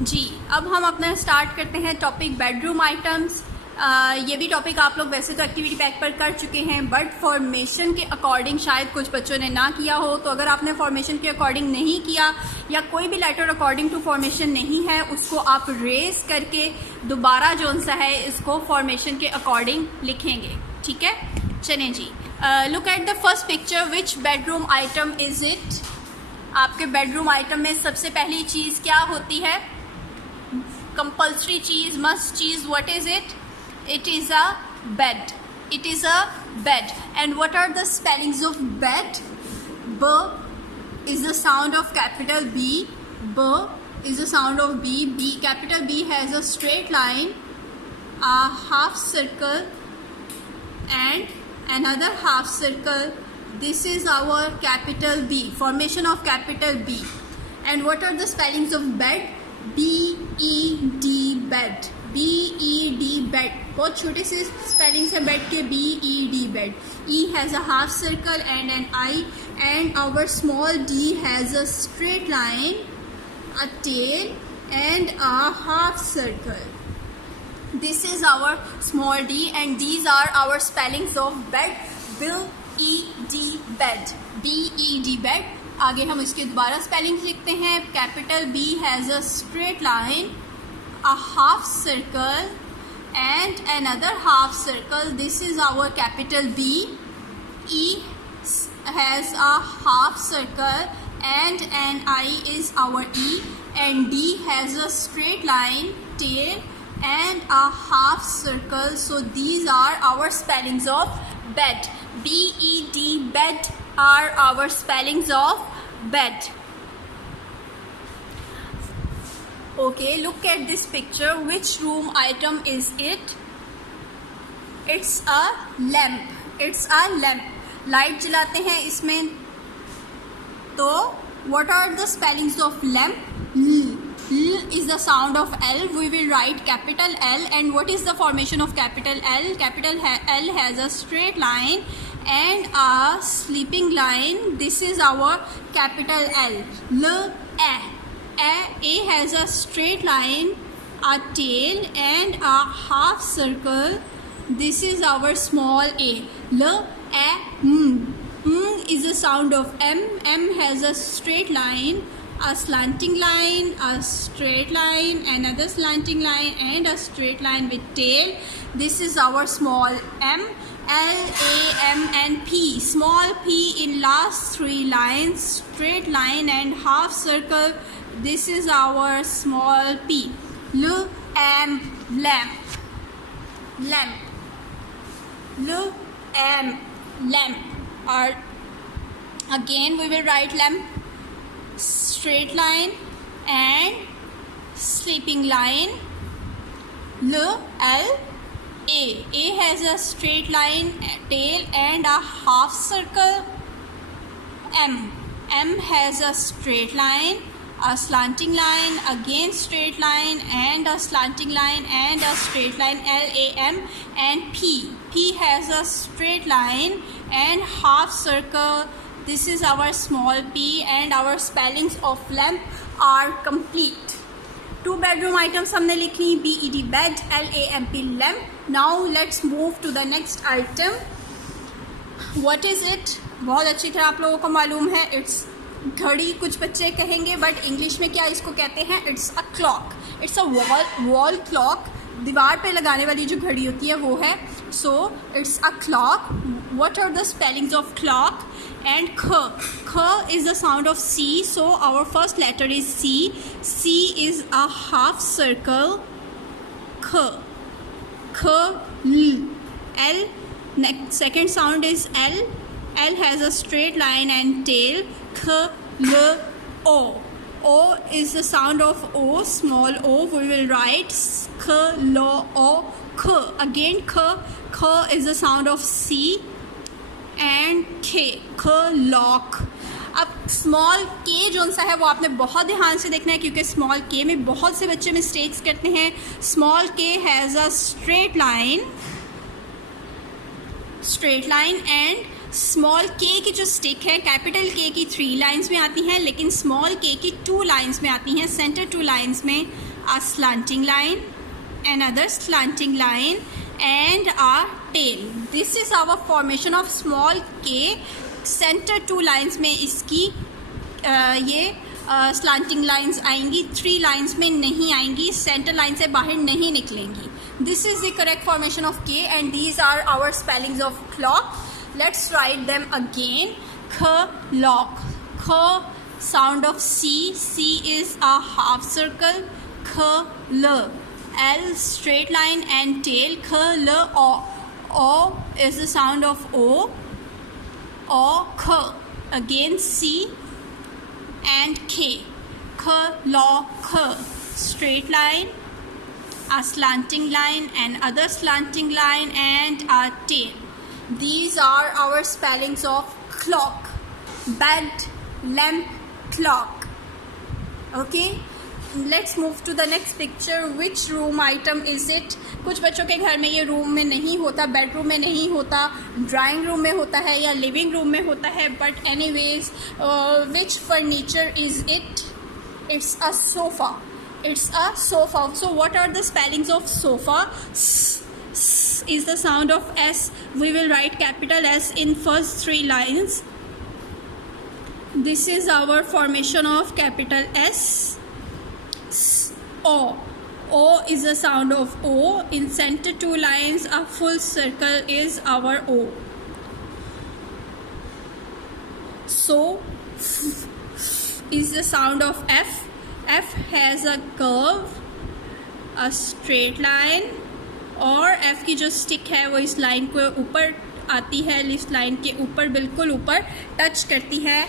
जी, अब हम अपना स्टार्ट करते हैं टॉपिक बेडरूम आइटम्स। ये भी टॉपिक आप लोग वैसे तो एक्टिविटी पैक पर कर चुके हैं, बट फॉर्मेशन के अकॉर्डिंग शायद कुछ बच्चों ने ना किया हो। तो अगर आपने फॉर्मेशन के अकॉर्डिंग नहीं किया या कोई भी लेटर अकॉर्डिंग टू फॉर्मेशन नहीं है, उसको आप रेस करके दोबारा जो सा है इसको फॉर्मेशन के अकॉर्डिंग लिखेंगे। ठीक है, चलें जी। Look at the first picture. Which bedroom item is it? आपके बेडरूम आइटम में सबसे पहली चीज़ क्या होती है? कंपल्सरी चीज़, मस्ट चीज़, what is it? It is a bed. It is a bed. And what are the spellings of bed? B is the sound of capital B. B is the sound of B. B, capital B has a straight line, a half circle, and another half circle. This is our capital B. Formation of capital B. And what are the spellings of bed? B E D bed. B E D bed. बहुत छोटे से spellings है bed के। B E D bed. E has a half circle and an I, and our small d has a straight line, a tail, and a half circle. This is our small d, and these are our spellings of bed. B E D bed. B E D bed. आगे हम इसके दोबारा spellings लिखते हैं। Capital B has a straight line, a half circle, and another half circle. This is our capital B. E has a half circle and an I is our E, and D has a straight line, tail, and a half circle. So these are our spellings of bed. B E D bed are our spellings of bed. Okay, look at this picture. Which room item is it? It's a lamp. It's a lamp. Light जलाते हैं इसमें। तो what are the spellings of lamp? L is the sound of L. We will write capital L. And what is the formation of capital L? Capital L has a straight line and a sleeping line. This is our capital L. A. A has a straight line, a tail, and a half circle. This is our small a. Is the sound of M. M has a straight line, a slanting line, a straight line, another slanting line, and a straight line with tail. This is our small m. L, A, M, and P. Small p in last three lines, straight line and half circle. This is our small p. L, M, lamp. Lamp. L, M, lamp. Or again we will write lamp. Straight line and sleeping line. L, A. A has a straight line, tail, and a half circle. M. M has a straight line, a slanting line, again straight line, and a slanting line, and a straight line. L, A, M, and P. P has a straight line and half circle. This is our small p, and our spellings of lamp are complete. Two bedroom items हमने लिख ली। B E D bed, L A M P lamp. Now let's move to the next item. What is it? बहुत अच्छी तरह आप लोगों को मालूम है। It's घड़ी कुछ बच्चे कहेंगे, बट इंग्लिश में क्या इसको कहते हैं? It's a clock. It's a wall clock. दीवार पे लगाने वाली जो घड़ी होती है वो है। So it's a clock. What are the spellings of clock? And kh is the sound of C, so our first letter is C. C is a half circle. K L. Next second sound is L. L has a straight line and tail. K O. O is the sound of O, small o. We will write K O. K again. K is the sound of C. And K lock. अब small K जो सा है वो आपने बहुत ध्यान से देखना है, क्योंकि स्मॉल K में बहुत से बच्चे मिस्टेक्स करते हैं। Small K has a straight line and small के की जो स्टिक है कैपिटल के की 3 लाइन्स में आती हैं, लेकिन स्मॉल के की 2 लाइन्स में आती हैं. सेंटर 2 लाइन्स में a slanting line, another slanting line and a tail. This is our formation of small k. Center 2 lines में इसकी ये slanting lines आएंगी, 3 lines में नहीं आएंगी, center line से बाहर नहीं निकलेंगी. This is the correct formation of k and these are our spellings of clock. Let's write them again. Clock. K sound of C. C is a half circle. L. L straight line and tail. L O. O is the sound of O. O K. Again C and K. Clock. Straight line, a slanting line, and other slanting line, and a tail. These are our spellings of clock. Bed, lamp, clock. Okay. Let's move to the next picture. Which room item is it? कुछ बच्चों के घर में ये room में नहीं होता, bedroom में नहीं होता, ड्राइंग रूम में होता है या लिविंग रूम में होता है. But anyways which furniture is it? It's a sofa. It's a sofa. So what are the spellings of sofa? S is the sound of S. We will write capital S in first 3 lines. This is our formation of capital S. O. O is the sound of O. In center 2 lines, a full circle is our O. So, is the sound of F. F has a curve, a straight line, और F की जो stick है वो इस line को ऊपर आती है, इस लाइन के ऊपर बिल्कुल ऊपर टच करती है.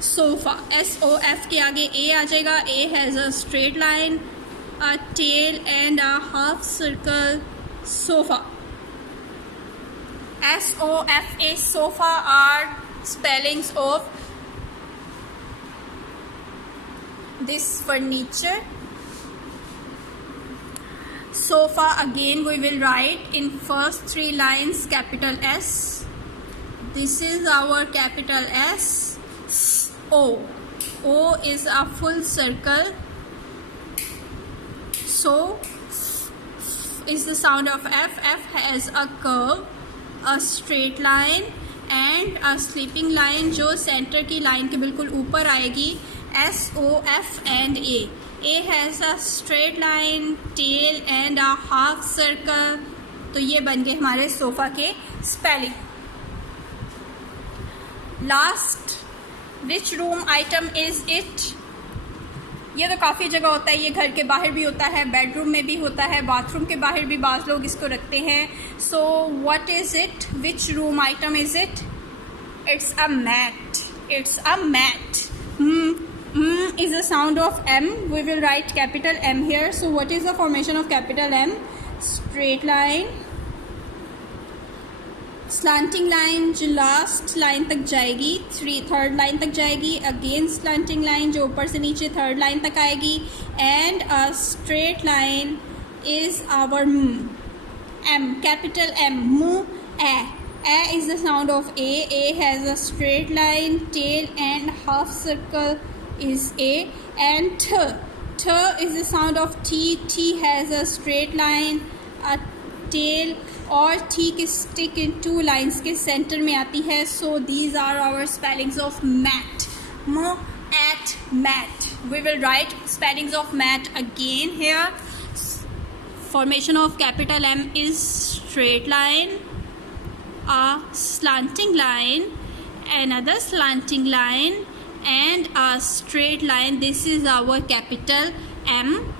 सोफा. SOF के आगे A आ जाएगा. A has a straight line, a tail and a half circle. Sofa. SOFA. Sofa are spellings of this furniture. Sofa again we will write in first 3 lines capital S. This is our capital S. O. O is a full circle. So is the sound of F. F has a curve, a straight line and a sleeping line जो centre की line के बिल्कुल ऊपर आएगी. SOF and A. A has a straight line, tail and a half circle. तो ये बन गए हमारे सोफा के spelling. Last, which room item is it? ये तो काफ़ी जगह होता है, ये घर के बाहर भी होता है, बेडरूम में भी होता है, बाथरूम के बाहर भी बाज़ लोग इसको रखते हैं. So what is it? Which room item is it? It's a mat. It's a mat. Is the sound of M. We will write capital M here. So what is the formation of capital M? Straight line, slanting line जो last line तक जाएगी, third line तक जाएगी, again slanting line जो ऊपर से नीचे third line तक आएगी, and a straight line is our M, capital M. A is the sound of A. A has a straight line, tail and half circle is A. And T is the sound of T. T has a straight line, a tail और T की stick in 2 lines के centre में आती है. So these are our spellings of mat. At mat. We will write spellings of mat again here. Formation of capital M is straight line, a slanting line, another slanting line and a straight line. This is our capital M.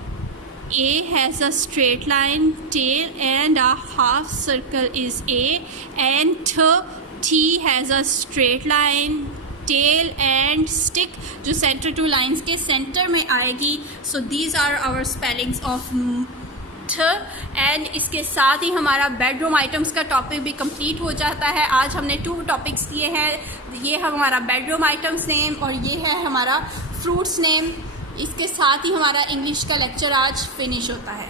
A has a straight line, tail and a half circle is A. And T has a straight line, tail and stick जो center 2 lines के center में आएगी. So these are our spellings of T. And इसके साथ ही हमारा bedroom items का topic भी complete हो जाता है. आज हमने 2 टॉपिक्स दिए हैं. ये है हमारा बेडरूम आइटम्स नेम और ये है हमारा फ्रूट्स नेम. इसके साथ ही हमारा इंग्लिश का लेक्चर आज फिनिश होता है.